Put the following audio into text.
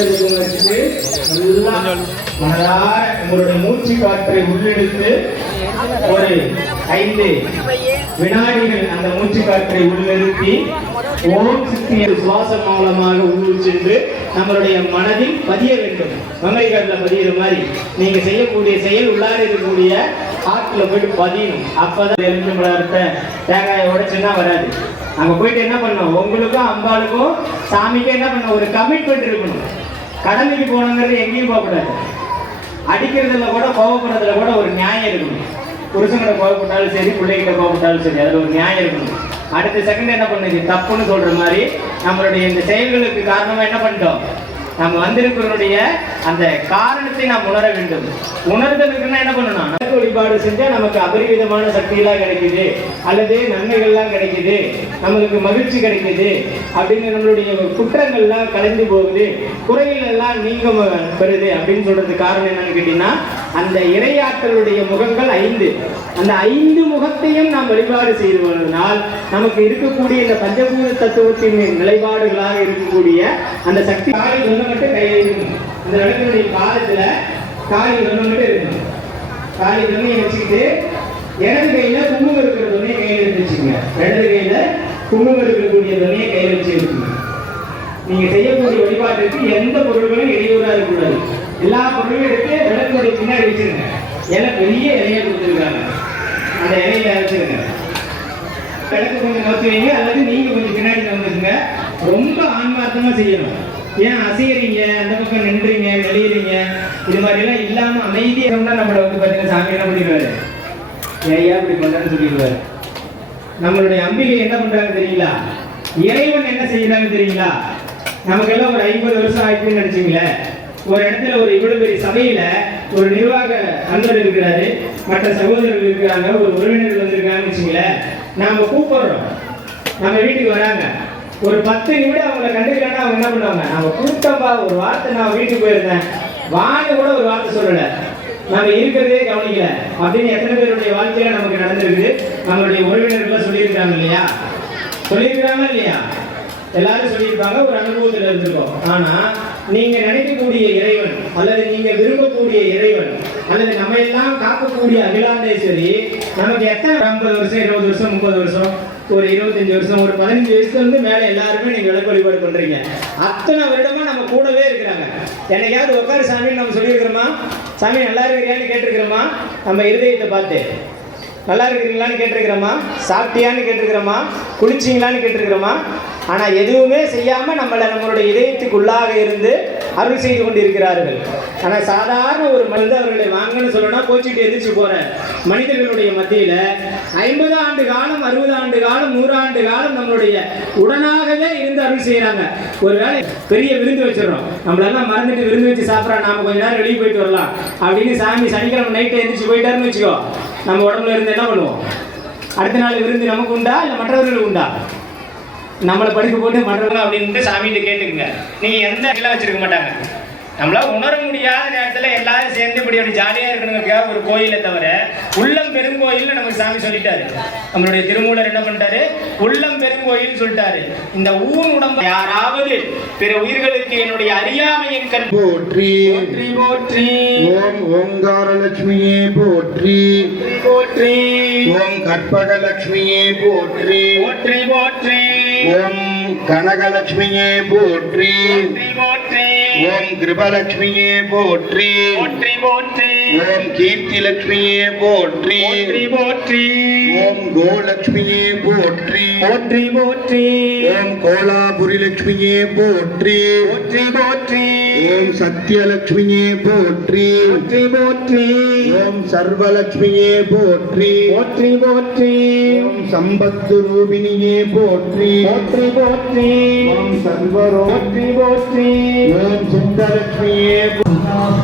இடது வச்சுட்டு நல்லா மனதார உங்களுடைய மூச்சு காற்றை உள்ளெடுத்து ஒரு ஐந்து வினாடிகள் அந்த மூச்சு காற்றை உள்ளிருத்தி ஓம் சக்தியை சுவாசம் மூலமாக உள்ளூர் சென்று நம்மளுடைய மனதில் பதிய வேண்டும். மங்கைக்காட்டில் பதியிற மாதிரி. நீங்க செய்யக்கூடிய செயல் உள்ளார இருக்கக்கூடிய ஆற்றுல போயிட்டு பதியணும். அப்பதான் எலுமிச்சம்பழத்தை தேங்காயை உடைச்சுன்னா வராது. அங்க போயிட்டு என்ன பண்ணணும்? உங்களுக்கும் அம்பாளுக்கும் சாமிக்கும் என்ன பண்ணணும்? ஒரு கமிட்மெண்ட் இருக்கணும். கடலுக்கு போனங்கிறது எங்கேயும் போகக்கூடாது அடிக்கிறதுல கூட கோவப்படுறதுல கூட ஒரு நியாயம் இருக்கணும். புருஷங்களை கோவப்பட்டாலும் சரி பிள்ளைகிட்ட கோவப்பட்டாலும் சரி அதில் ஒரு நியாயம் இருக்கணும். அடுத்த செகண்ட் என்ன பண்ணுது? தப்புன்னு சொல்ற மாதிரி நம்மளுடைய இந்த செயல்களுக்கு காரணமாக என்ன பண்ணிட்டோம்? நம்ம வந்திருக்கிறவருடைய அந்த காரணத்தை நாம் உணர வேண்டும். உணர்தலுக்குன்னா என்ன பண்ணணும் நடக்க வழிபாடு செஞ்சா நமக்கு அபரிவிதமான சக்தியெல்லாம் கிடைக்குது அல்லது நன்மைகள்லாம் கிடைக்குது நம்மளுக்கு மகிழ்ச்சி கிடைக்குது அப்படின்னு நம்மளுடைய குற்றங்கள்லாம் கலைந்து போகுது குறைகள் எல்லாம் நீங்க பெறுது அப்படின்னு சொல்றது காரணம் என்னன்னு கேட்டீங்கன்னா அந்த இறையாற்றலுடைய முகங்கள் ஐந்து. அந்த ஐந்து முகத்தையும் நாம் வழிபாடு செய்து வருவதனால் நமக்கு இருக்கக்கூடிய இந்த பஞ்சபூத தத்துவத்தின் நிலைப்பாடுகளாக இருக்கக்கூடிய அந்த சக்தி மட்டும் கையில் இருக்கணும் அந்த இடத்தினுடைய காலத்துல காலை ஒன்று மட்டும் இருக்கணும். காலை ஒன்றையும் வச்சுக்கிட்டு இடது கையில குங்குமம் இருக்கிற துணையை கையில் எடுத்து வச்சுக்கோங்க. இடது கையில குங்குமம் இருக்கக்கூடிய துணையை கையில் வச்சு இருக்கணும் நீங்க செய்யக்கூடிய வழிபாட்டிற்கு எந்த பொருள்களும் இடையூறா இருக்கக்கூடாது. எல்லா பொருளும் எடுத்து விளக்குடைய பின்னாடி வச்சிருங்க. இலை பெரிய இலையை கொடுத்துருக்காங்க. அந்த இலையில வச்சிருங்க விளக்கு கொஞ்சம் நோக்கி வைங்க. அல்லது நீங்க கொஞ்சம் பின்னாடி வந்துருங்க ரொம்ப ஆன்மார்த்தமா செய்யணும். ஏன் அசையறீங்க? அந்த பக்கம் நின்றீங்க வெளியிறீங்க? இது மாதிரி எல்லாம் இல்லாம அமைதியா இருந்தா நம்மள வந்து பாத்தீங்கன்னா சாமி என்ன பண்ணிடுவாரு? ஏன் இப்படி பண்றேன்னு சொல்லிடுவாரு. நம்மளுடைய அம்பிகை என்ன பண்றாங்க தெரியுங்களா? இறைவன் என்ன செய்யறாங்க தெரியுங்களா? நமக்கெல்லாம் ஒரு ஐம்பது வருஷம் ஆயிடுச்சுன்னு நினைச்சீங்களே ஒரு இடத்துல ஒரு இவ்வளவு பெரிய சபையில ஒரு நிர்வாக அன்பர் இருக்கிறாரு. மற்ற சகோதரர்கள் இருக்கிறாங்க ஒரு உறவினர்கள் வந்திருக்காங்கன்னு வச்சுங்களேன் நாம கூப்பிடுறோம். நம்ம வீட்டுக்கு வராங்க. ஒரு பத்து நிமிடம் அவங்கள கண்டுக்கலன்னா அவங்க என்ன பண்ணுவாங்க? நம்ம கூட்டம்பா ஒரு வார்த்தை நான் வீட்டுக்கு போயிருந்தேன். வாங்க கூட ஒரு வார்த்தை சொல்லல. நம்ம இருக்கிறதே கவனிக்கல. அப்படின்னு எத்தனை பேருடைய வாழ்க்கையில நமக்கு நடந்திருக்கு? நம்மளுடைய உறவினர்கள் சொல்லியிருக்காங்க இல்லையா? சொல்லியிருக்கிறாங்க இல்லையா? எல்லாரும் சொல்லியிருப்பாங்க ஒரு அனுபவத்தில் இருந்திருக்கோம். ஆனா நீங்க நினைக்கக்கூடிய இறைவன் அல்லது நீங்க விரும்பக்கூடிய இறைவன் அல்லது நம்ம எல்லாம் காக்கக்கூடிய அகிலாண்டேஸ்வரி நமக்கு எத்தனை ஐம்பது வருஷம் இருபது வருஷம் முப்பது வருஷம் ஒரு இருபத்தஞ்சு வருஷம் ஒரு பதினஞ்சு வயசுல இருந்து மேல எல்லாருமே நீங்க விளக்கு வழிபாடு பண்றீங்க. அத்தனை வருடமா நம்ம கூடவே இருக்கிறாங்க. என்னைக்காவது உட்காரு சாமி நம்ம சொல்லியிருக்கிறோமா? சாமி நல்லா இருக்கிறியான்னு கேட்டிருக்கிறோமா? நம்ம இருதயத்தை பார்த்து. நல்லா இருக்கிறீங்களான்னு கேட்டிருக்கிறோமா? சாப்பிட்டியான்னு கேட்டிருக்கிறோமா? குளிச்சிங்களான்னு கேட்டிருக்கிறோமா? ஆனால் எதுவுமே செய்யாமல் நம்மளை நம்மளுடைய இதயத்துக்குள்ளாக இருந்து அருள் செய்து கொண்டிருக்கிறார்கள். ஆனால் சாதாரண ஒரு மனித அவர்களை வாங்கன்னு சொல்லணும்னா கோச்சிட்டு எதிர்த்து போற மனிதர்களுடைய மத்தியில் ஐம்பது ஆண்டு காலம் அறுபது ஆண்டு காலம் நூறாண்டு காலம் நம்மளுடைய உடனாகவே இருந்து அருள் செய்கிறாங்க ஒருவேளை பெரிய விருந்து வச்சிடறோம். நம்மளெல்லாம் மறந்துட்டு விருந்து வச்சு சாப்பிட்றோம் நாம கொஞ்ச நேரம் வெளியே போயிட்டு வரலாம். அப்படின்னு சாமி சனிக்கிழமை நைட்டு எந்திரிச்சு போயிட்டாருன்னு வச்சுக்கோ. நம்ம உடம்புல இருந்து என்ன பண்ணுவோம்? அடுத்த நாள் விருந்து நமக்கு உண்டா? இல்லை மற்றவர்களுக்கு உண்டா? நம்மளை படிக்க போட்டு மற்றவர்கள் அப்படின்ட்டு சாமிகிட்ட கேட்டுக்குங்க. நீங்கள் எந்த இதெல்லாம் வச்சிருக்க மாட்டாங்க. நம்மளால உணர முடியாத நேரத்துல எல்லாரும் சேர்ந்து இப்படி ஒரு ஜாலியா இருக்கணுங்கிறதுக்காக ஒரு கோயிலை தவிர உள்ளம் பெருங்கோயில்னு நமக்கு சாமி சொல்லிட்டாரு. நம்மளுடைய திருமூலர் என்ன பண்ணிட்டாரு? உள்ளம் பெருங்கோயில் சொல்லிட்டாரு. இந்த ஊன் உடம்பு யாராவது பிற உயிர்களுக்கு என்னுடைய அறியாமையின் கண் போற்றி. போற்றி போற்றி. ஓம் ஓங்காரலட்சுமியே போற்றி போற்றி. ஓம் கற்பகலட்சுமியே போற்றி. போற்றி போற்றி. ஓம் கனகலட்சுமியே போற்றி. ஓம் கிருபலட்சுமியே போற்றி. போற்றி போற்றி. ஓம் கீர்த்திலட்சுமியே போற்றி. போற்றி போற்றி. ஓம் கோலட்சுமியே போற்றி. போற்றி போற்றி. ஓம் கோலாபுரி லட்சுமியே போற்றி. போற்றி போற்றி. ஓம் சத்யலட்சுமியே போற்றி. போற்றி போற்றி. ஓம் சர்வலட்சுமியே போற்றி. போற்றி போற்றி. ஓம் சம்பத்து ரூபிணியே போற்றி. போற்றி போற்றி. ஓம் சர்வரோ. போற்றி போற்றி. ஓம் சுந்தரலட்சுமியே போற்றி.